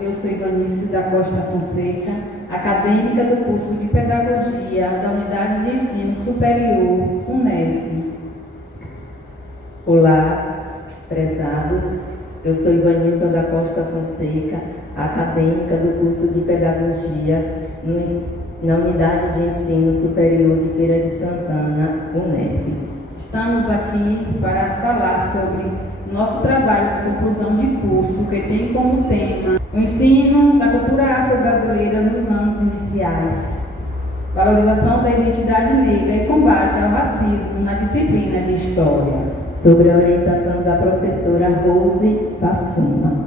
eu sou Ivanice da Costa Fonseca, acadêmica do curso de Pedagogia da Unidade de Ensino Superior, UNEF. Olá, prezados, eu sou Ivanice da Costa Fonseca, acadêmica do curso de Pedagogia na Unidade de Ensino Superior de Feira de Santana, UNEF. Estamos aqui para falar sobre nosso trabalho de conclusão de curso, que tem como tema o ensino da cultura afro-brasileira nos anos iniciais, valorização da identidade negra e combate ao racismo na disciplina de História. Sobre a orientação da professora Rose Passuma.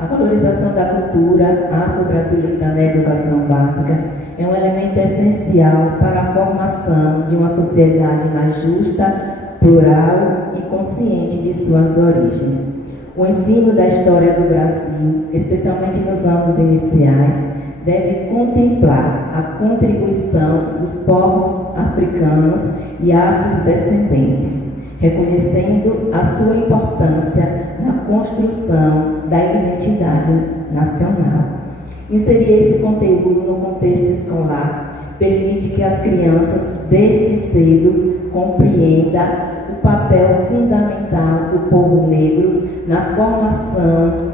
A valorização da cultura afro-brasileira na educação básica é um elemento essencial para a formação de uma sociedade mais justa, plural e consciente de suas origens. O ensino da história do Brasil, especialmente nos anos iniciais, deve contemplar a contribuição dos povos africanos e afrodescendentes, reconhecendo a sua importância na construção da identidade nacional. Inserir esse conteúdo no contexto escolar permite que as crianças, desde cedo, compreendam o papel fundamental do povo negro na formação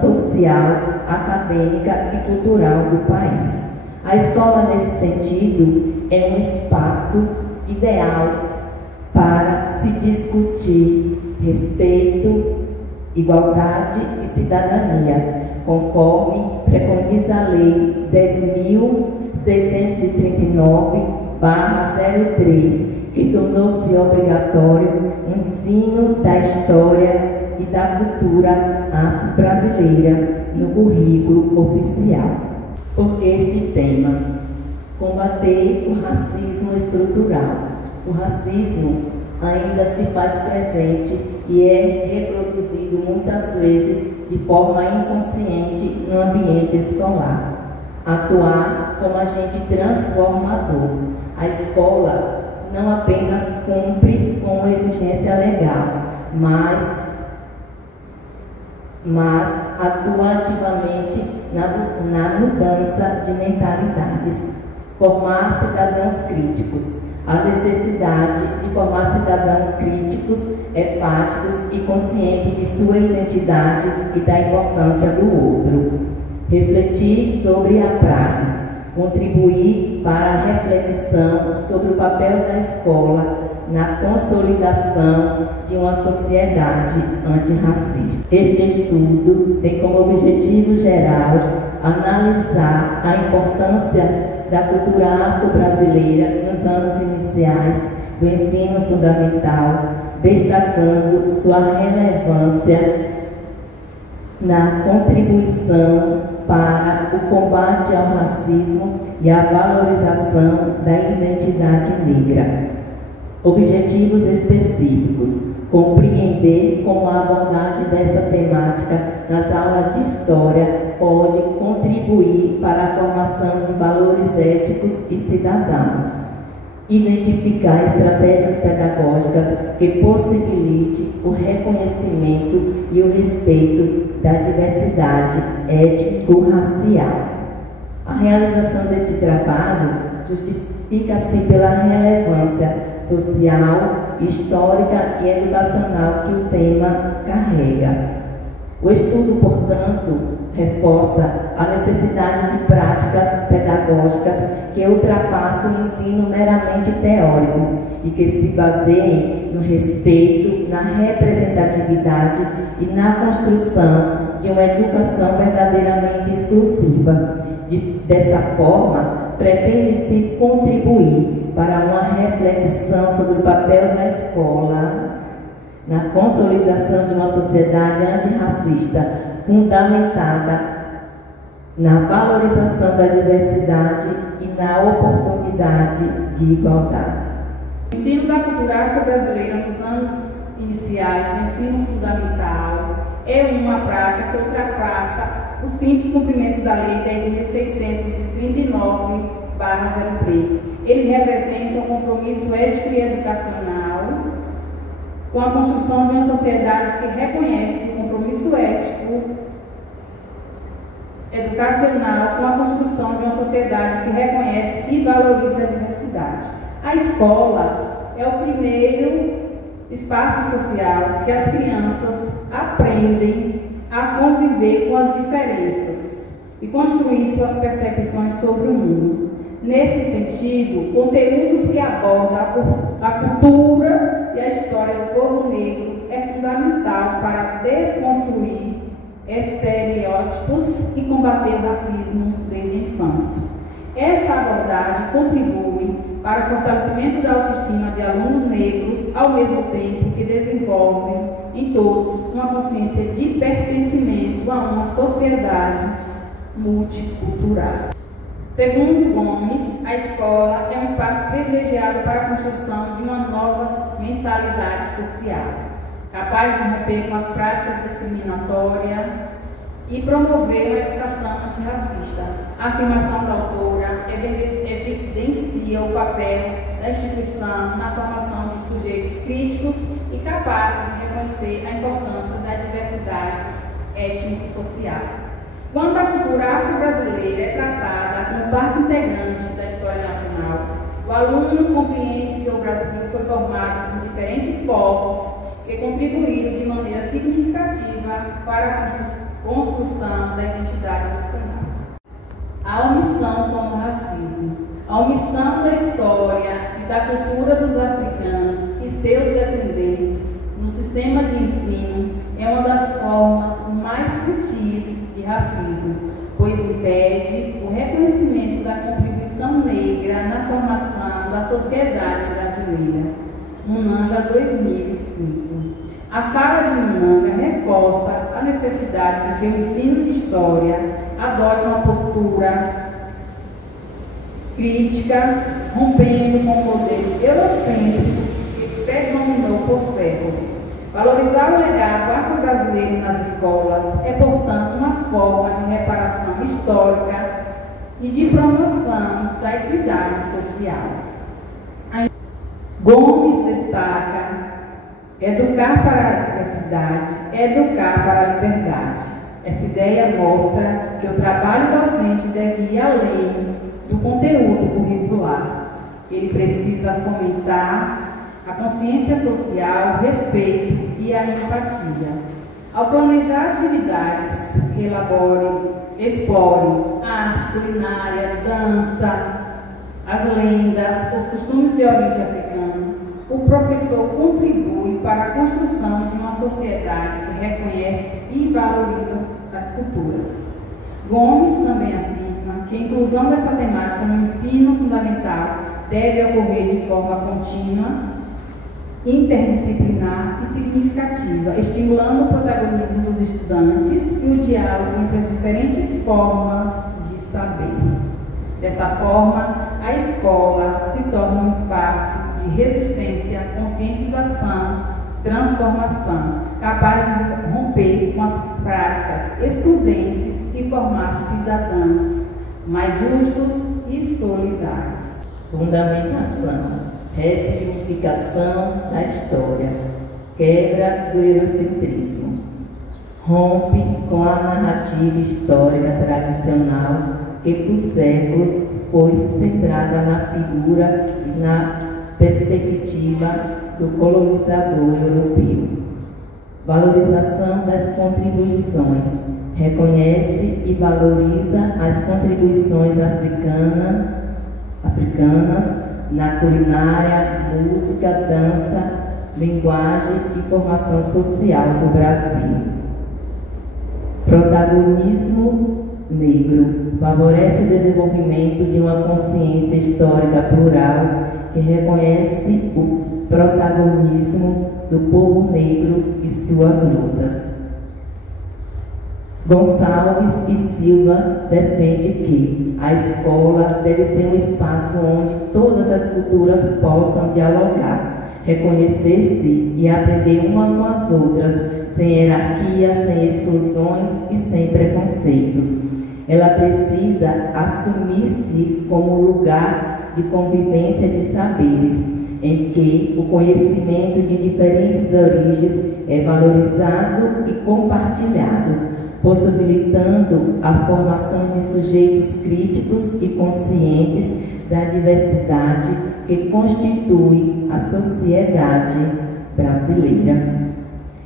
social, acadêmica e cultural do país. A escola, nesse sentido, é um espaço ideal para se discutir respeito, igualdade e cidadania, conforme preconiza a Lei 10.639/03, que tornou-se obrigatório o ensino da história e da cultura afro-brasileira no currículo oficial. Por este tema, combater o racismo estrutural. O racismo ainda se faz presente e é reproduzido muitas vezes de forma inconsciente no ambiente escolar. Atuar como agente transformador. A escola não apenas cumpre com a exigência legal, mas atua ativamente na mudança de mentalidades. Formar cidadãos críticos. A necessidade de formar cidadãos críticos, empáticos e conscientes de sua identidade e da importância do outro. Refletir sobre a praxis. Contribuir para a reflexão sobre o papel da escola na consolidação de uma sociedade antirracista. Este estudo tem como objetivo geral analisar a importância da cultura afro-brasileira nos anos iniciais do ensino fundamental, destacando sua relevância na contribuição para o combate ao racismo e a valorização da identidade negra. Objetivos específicos: compreender como a abordagem dessa temática nas aulas de História pode contribuir para a formação de valores éticos e cidadãos. Identificar estratégias pedagógicas que possibilite o reconhecimento e o respeito da diversidade étnico-racial. A realização deste trabalho justifica-se pela relevância social, histórica e educacional que o tema carrega. O estudo, portanto, reforça a necessidade de práticas pedagógicas que ultrapassem o ensino meramente teórico e que se baseiem no respeito, na representatividade e na construção de uma educação verdadeiramente exclusiva. Dessa forma, pretende-se contribuir para uma reflexão sobre o papel da escola na consolidação de uma sociedade antirracista fundamentada na valorização da diversidade e na oportunidade de igualdades. O ensino da cultura afro-brasileira nos anos iniciais do ensino fundamental é uma prática que ultrapassa o simples cumprimento da Lei 10.639/03. Ele representa um compromisso ético e educacional com a construção de uma sociedade que reconhece o compromisso ético educacional com a construção de uma sociedade que reconhece e valoriza a diversidade. A escola é o primeiro espaço social que as crianças aprendem a conviver com as diferenças e construir suas percepções sobre o mundo. Nesse sentido, conteúdos que abordam a cultura e a história do povo negro é fundamental para desconstruir estereótipos e combater o racismo desde a infância. Essa abordagem contribui para o fortalecimento da autoestima de alunos negros, ao mesmo tempo que desenvolvem em todos uma consciência de pertencimento a uma sociedade multicultural. Segundo Gomes, a escola é um espaço privilegiado para a construção de uma nova mentalidade social, capaz de romper com as práticas discriminatórias e promover uma educação antirracista. A afirmação da autora evidencia o papel da instituição na formação de sujeitos críticos e capazes de reconhecer a importância da diversidade étnico-social. Quando a cultura afro-brasileira é tratada como parte integrante da história nacional, o aluno compreende que o Brasil foi formado por diferentes povos que contribuíram de maneira significativa para a construção da identidade nacional. A omissão como racismo. A omissão da história e da cultura dos africanos e seus descendentes no sistema de ensino é uma das formas mais sutis de racismo, pois impede o reconhecimento da contribuição negra na formação da sociedade brasileira. Munanga 2005. A fala de Munanga reforça a necessidade de que o ensino de história adote uma postura crítica, rompendo com o modelo eurocêntrico que predominou por séculos. Valorizar o legado afro-brasileiro nas escolas é, portanto, uma forma de reparação histórica e de promoção da equidade social. Gomes destaca: educar para a diversidade, educar para a liberdade. Essa ideia mostra que o trabalho docente deve ir além do conteúdo curricular. Ele precisa fomentar a consciência social, o respeito e a empatia. Ao planejar atividades que explorem a arte culinária, dança, as lendas, os costumes de origem africana, o professor contribui para a construção de uma sociedade que reconhece e valoriza as culturas. Gomes também afirma que a inclusão dessa temática no ensino fundamental deve ocorrer de forma contínua, interdisciplinar e significativa, estimulando o protagonismo dos estudantes e o diálogo entre as diferentes formas de saber. Dessa forma, a escola se torna um espaço de resistência, conscientização, transformação, capaz de romper com as práticas excludentes e formar cidadãos mais justos e solidários. Fundamentação. Ressignificação da história, quebra do eurocentrismo, rompe com a narrativa histórica tradicional que por séculos foi centrada na figura e na perspectiva do colonizador europeu. Valorização das contribuições, reconhece e valoriza as contribuições africanas na culinária, música, dança, linguagem e formação social do Brasil. Protagonismo negro favorece o desenvolvimento de uma consciência histórica plural que reconhece o protagonismo do povo negro e suas lutas. Gonçalves e Silva defende que a escola deve ser um espaço onde todas as culturas possam dialogar, reconhecer-se e aprender uma com as outras, sem hierarquia, sem exclusões e sem preconceitos. Ela precisa assumir-se como lugar de convivência de saberes, em que o conhecimento de diferentes origens é valorizado e compartilhado, possibilitando a formação de sujeitos críticos e conscientes da diversidade que constitui a sociedade brasileira.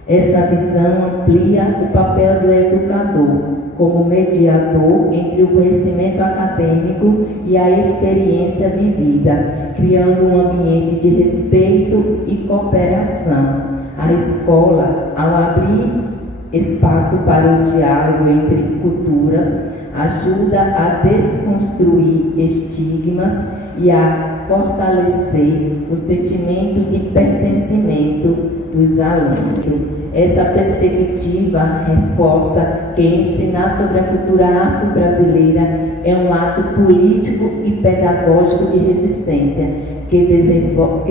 Essa visão amplia o papel do educador como mediador entre o conhecimento acadêmico e a experiência vivida, criando um ambiente de respeito e cooperação. A escola, ao abrir espaço para o diálogo entre culturas, ajuda a desconstruir estigmas e a fortalecer o sentimento de pertencimento dos alunos. Essa perspectiva reforça que ensinar sobre a cultura afro-brasileira é um ato político e pedagógico de resistência que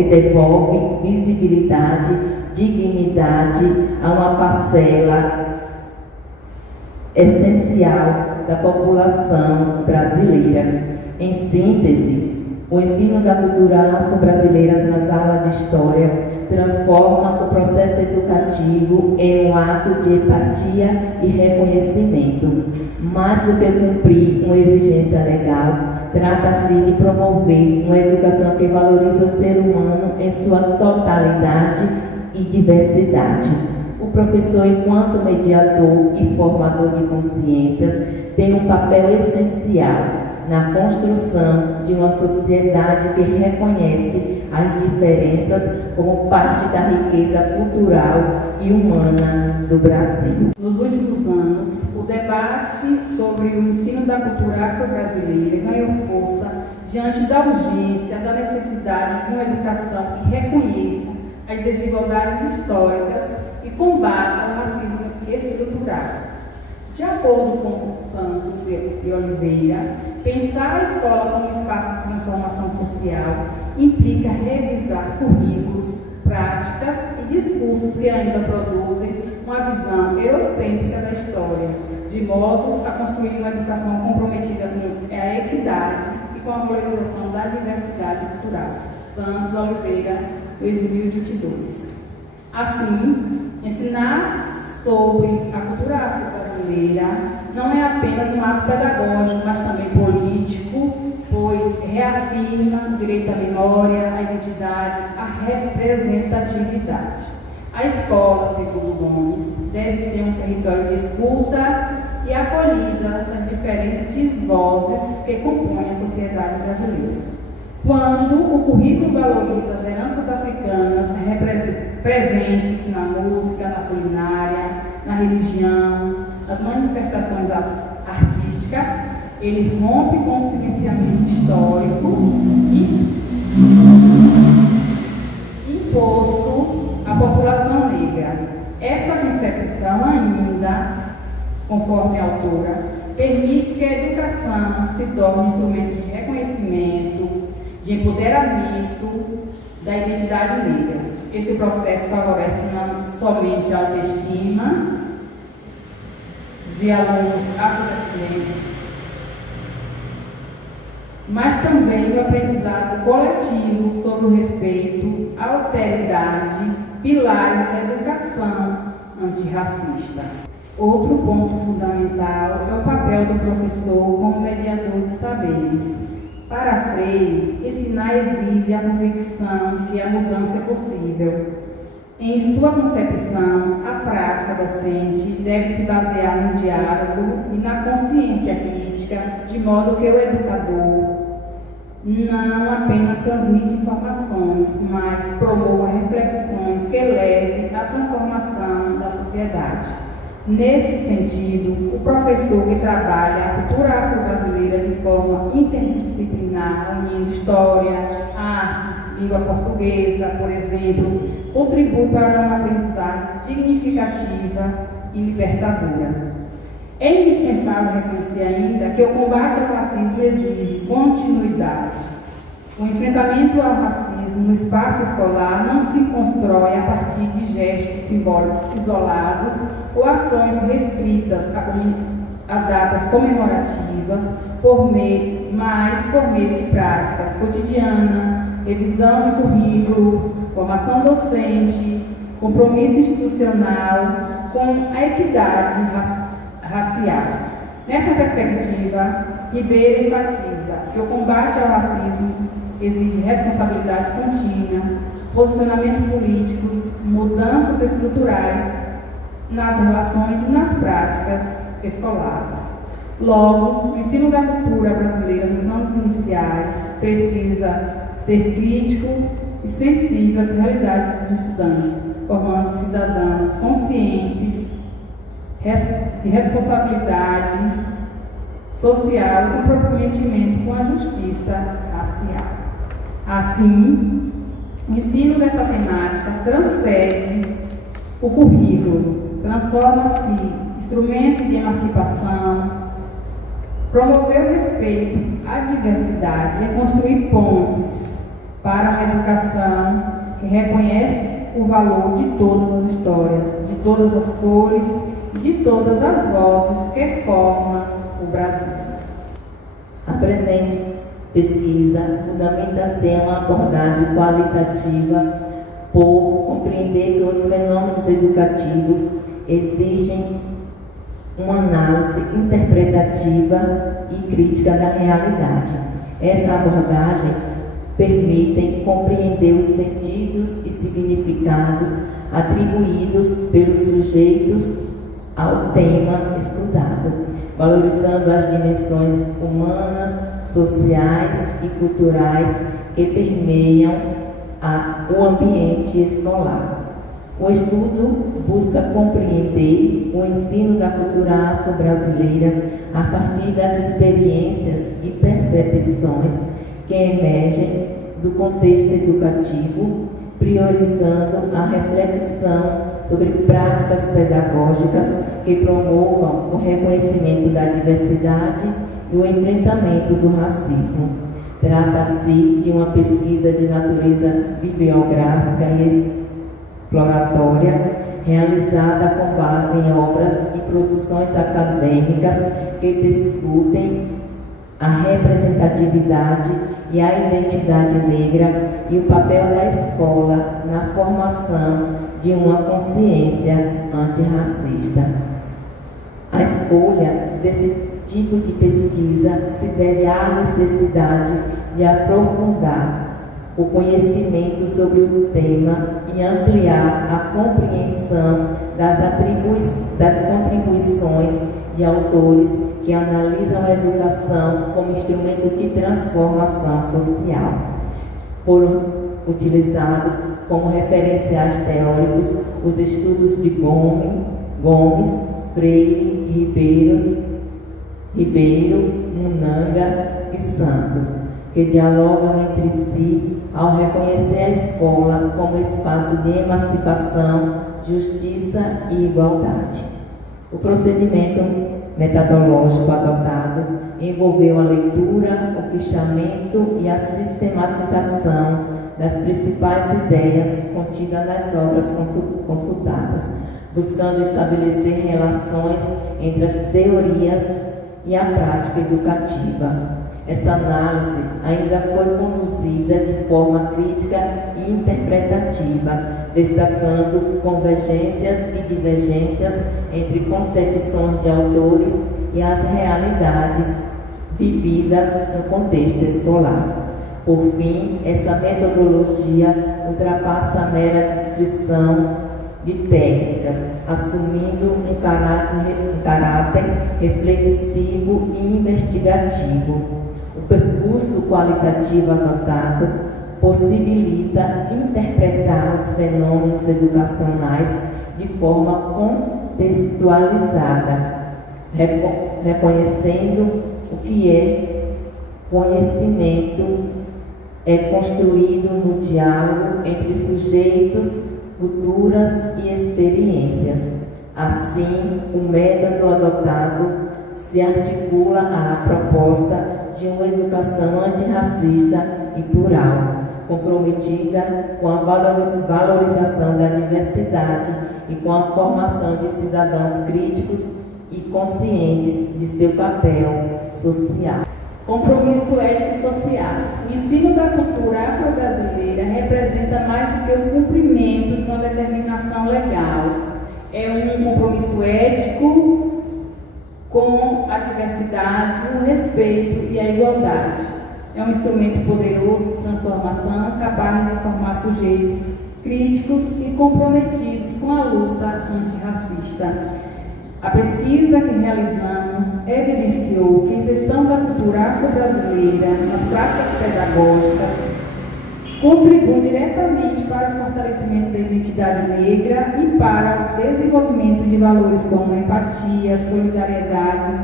devolve visibilidade, dignidade a uma parcela essencial da população brasileira. Em síntese, o ensino da cultura afro-brasileira nas aulas de história transforma o processo educativo em um ato de empatia e reconhecimento. Mais do que cumprir uma exigência legal, trata-se de promover uma educação que valoriza o ser humano em sua totalidade e diversidade. O professor, enquanto mediador e formador de consciências, tem um papel essencial na construção de uma sociedade que reconhece as diferenças como parte da riqueza cultural e humana do Brasil. Nos últimos anos, o debate sobre o ensino da cultura afro-brasileira ganhou força diante da urgência, da necessidade de uma educação que reconheça as desigualdades históricas e combata o racismo estrutural. De acordo com Santos e Oliveira, pensar a escola como espaço de transformação social implica revisar currículos, práticas e discursos que ainda produzem uma visão eurocêntrica da história, de modo a construir uma educação comprometida com a equidade e com a valorização da diversidade cultural. Santos Oliveira, 2022. Assim, ensinar sobre a cultura afro-brasileira não é apenas um ato pedagógico, mas também político, pois reafirma o direito à memória, à identidade, à representatividade. A escola, segundo Gomes, deve ser um território de escuta e acolhida das diferentes vozes que compõem a sociedade brasileira. Quando o currículo valoriza as heranças africanas presentes na música, na culinária, na religião, nas manifestações artísticas, ele rompe com o silenciamento histórico e imposto à população negra. Essa concepção ainda, conforme a autora, permite que a educação se torne instrumento de reconhecimento, de empoderamento da identidade negra. Esse processo favorece não somente a autoestima de alunos afrodescendentes, mas também o aprendizado coletivo sobre o respeito, a alteridade, pilares da educação antirracista. Outro ponto fundamental é o papel do professor como mediador de saberes. Para Freire, ensinar exige a convicção de que a mudança é possível. Em sua concepção, a prática docente deve se basear no diálogo e na consciência crítica, de modo que o educador não apenas transmite informações, mas promova reflexões que levem à transformação da sociedade. Nesse sentido, o professor que trabalha a cultura afro-brasileira de forma interdisciplinar, unindo história, artes, língua portuguesa, por exemplo, contribui para uma aprendizagem significativa e libertadora. É indispensável reconhecer ainda que o combate ao racismo exige continuidade. O enfrentamento ao racismo no espaço escolar não se constrói a partir de gestos simbólicos isolados ou ações restritas a datas comemorativas, mas por meio de práticas cotidianas, revisão de currículo, formação docente, compromisso institucional com a equidade racial. Nessa perspectiva, Ribeiro enfatiza que o combate ao racismo exige responsabilidade contínua, posicionamentos políticos, mudanças estruturais nas relações e nas práticas escolares. Logo, o ensino da cultura brasileira nos anos iniciais precisa ser crítico e sensível às realidades dos estudantes, formando cidadãos conscientes de responsabilidade social e comprometimento com a justiça racial. Assim, o ensino dessa temática transcende o currículo, transforma-se instrumento de emancipação, promover o respeito à diversidade e construir pontes para uma educação que reconhece o valor de todas as histórias, de todas as cores, de todas as vozes que formam o Brasil. A presente pesquisa fundamenta-se em uma abordagem qualitativa por compreender que os fenômenos educativos exigem uma análise interpretativa e crítica da realidade. Essa abordagem permite compreender os sentidos e significados atribuídos pelos sujeitos ao tema estudado, valorizando as dimensões humanas, sociais e culturais que permeiam o ambiente escolar. O estudo busca compreender o ensino da cultura afro-brasileira a partir das experiências e percepções que emergem do contexto educativo, priorizando a reflexão sobre práticas pedagógicas que promovam o reconhecimento da diversidade e o enfrentamento do racismo. Trata-se de uma pesquisa de natureza bibliográfica e exploratória, realizada com base em obras e produções acadêmicas que discutem a representatividade e a identidade negra e o papel da escola na formação de uma consciência antirracista. A escolha desse tipo de pesquisa se deve à necessidade de aprofundar o conhecimento sobre o tema e ampliar a compreensão das contribuições de autores que analisam a educação como instrumento de transformação social. Foram utilizados como referenciais teóricos os estudos de Gomes, Freire, Ribeiro, Munanga e Santos, que dialogam entre si ao reconhecer a escola como espaço de emancipação, justiça e igualdade. O procedimento metodológico adotado envolveu a leitura, o fichamento e a sistematização das principais ideias contidas nas obras consultadas, buscando estabelecer relações entre as teorias e a prática educativa. Essa análise ainda foi conduzida de forma crítica e interpretativa, destacando convergências e divergências entre concepções de autores e as realidades vividas no contexto escolar. Por fim, essa metodologia ultrapassa a mera descrição de técnicas, assumindo um caráter reflexivo e investigativo. O percurso qualitativo adotado possibilita interpretar os fenômenos educacionais de forma contextualizada, reconhecendo o que é conhecimento é construído no diálogo entre sujeitos, culturas e experiências. Assim, o método adotado se articula à proposta de uma educação antirracista e plural, comprometida com a valorização da diversidade e com a formação de cidadãos críticos e conscientes de seu papel social. Compromisso ético e social. O ensino da cultura afro-brasileira representa mais do que o cumprimento de uma determinação legal. É um compromisso ético com a diversidade, o respeito e a igualdade. É um instrumento poderoso de transformação, capaz de formar sujeitos críticos e comprometidos com a luta antirracista. A pesquisa que realizamos evidenciou que a inserção da cultura afro-brasileira nas práticas pedagógicas contribui diretamente para o fortalecimento da identidade negra e para o desenvolvimento de valores como empatia, solidariedade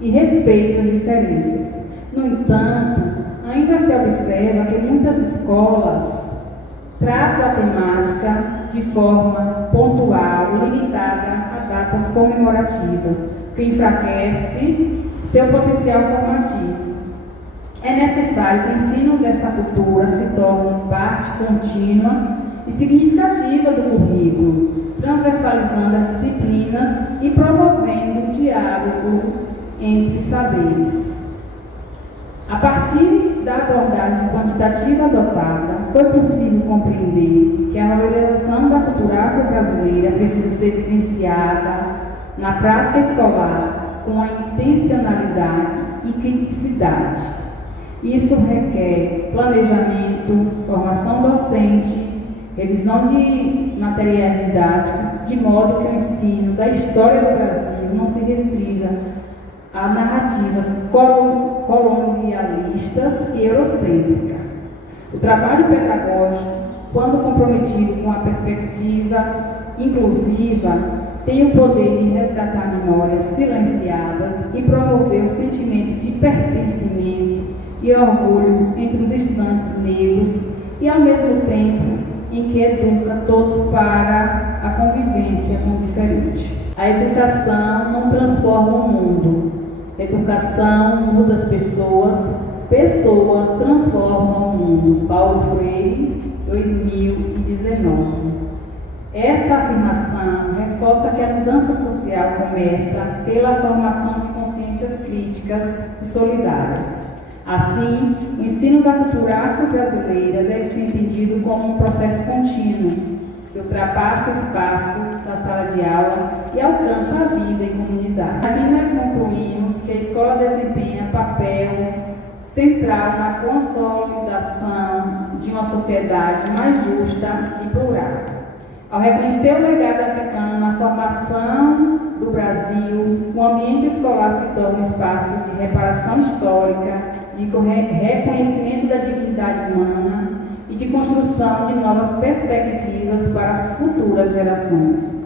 e respeito às diferenças. No entanto, ainda se observa que muitas escolas tratam a temática de forma pontual, limitada a datas comemorativas, que enfraquece seu potencial formativo. É necessário que o ensino dessa cultura se torne parte contínua e significativa do currículo, transversalizando as disciplinas e promovendo o diálogo entre saberes. A partir da abordagem quantitativa adotada, foi possível compreender que a valorização da cultura afro-brasileira precisa ser vivenciada na prática escolar com a intencionalidade e criticidade. Isso requer planejamento, formação docente, revisão de materiais didáticos, de modo que o ensino da história do Brasil não se restrinja a narrativas colonialistas e eurocêntricas. O trabalho pedagógico, quando comprometido com a perspectiva inclusiva, tem o poder de resgatar memórias silenciadas e promover o sentimento de pertencimento e orgulho entre os estudantes negros e, ao mesmo tempo, em que educa todos para a convivência com o diferente. A educação não transforma o mundo. A educação muda as pessoas, pessoas transformam o mundo. Paulo Freire, 2019. Essa afirmação reforça que a mudança social começa pela formação de consciências críticas e solidárias. Assim, o ensino da cultura afro-brasileira deve ser entendido como um processo contínuo, que ultrapassa o espaço da sala de aula e alcança a vida em comunidade. Assim, nós concluímos que a escola desempenha papel central na consolidação de uma sociedade mais justa e plural. Ao reconhecer o legado africano na formação do Brasil, o ambiente escolar se torna um espaço de reparação histórica, de reconhecimento da dignidade humana e de construção de novas perspectivas para as futuras gerações.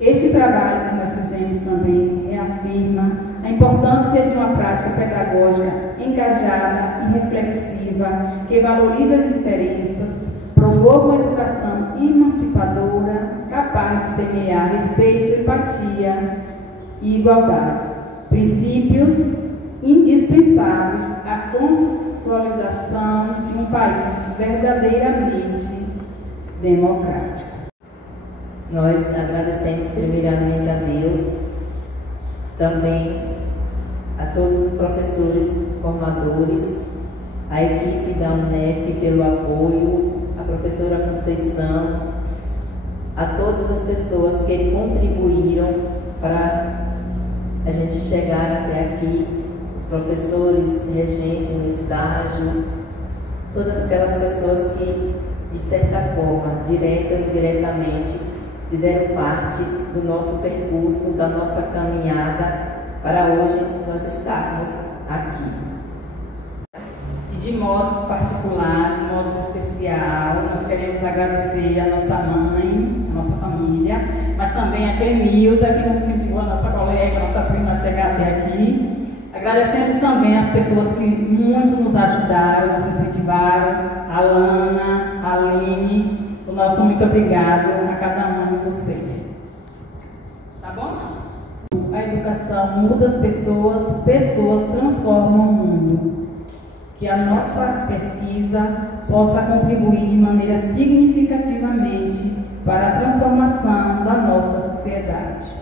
Este trabalho que nós fizemos também reafirma a importância de uma prática pedagógica engajada e reflexiva que valorize as diferenças, promova uma educação emancipadora, capaz de semear respeito, empatia e igualdade. Princípios indispensáveis à consolidação de um país verdadeiramente democrático. Nós agradecemos primeiramente a Deus, também a todos os professores formadores, a equipe da UNEP pelo apoio, a professora Conceição, a todas as pessoas que contribuíram para a gente chegar até aqui, os professores, regentes no estágio, todas aquelas pessoas que, de certa forma, direta ou indiretamente, fizeram parte do nosso percurso, da nossa caminhada para hoje nós estarmos aqui. E de modo particular, de modo especial, nós queremos agradecer a nossa mãe, a nossa família, mas também a Clemilda, que nos incentivou, a nossa colega, a nossa prima a chegar até aqui. Agradecemos também as pessoas que muito nos ajudaram, nos incentivaram, a Lana, a Aline, o nosso muito obrigado a cada um de vocês. Tá bom? A educação muda as pessoas, pessoas transformam o mundo. Que a nossa pesquisa possa contribuir de maneira significativamente para a transformação da nossa sociedade.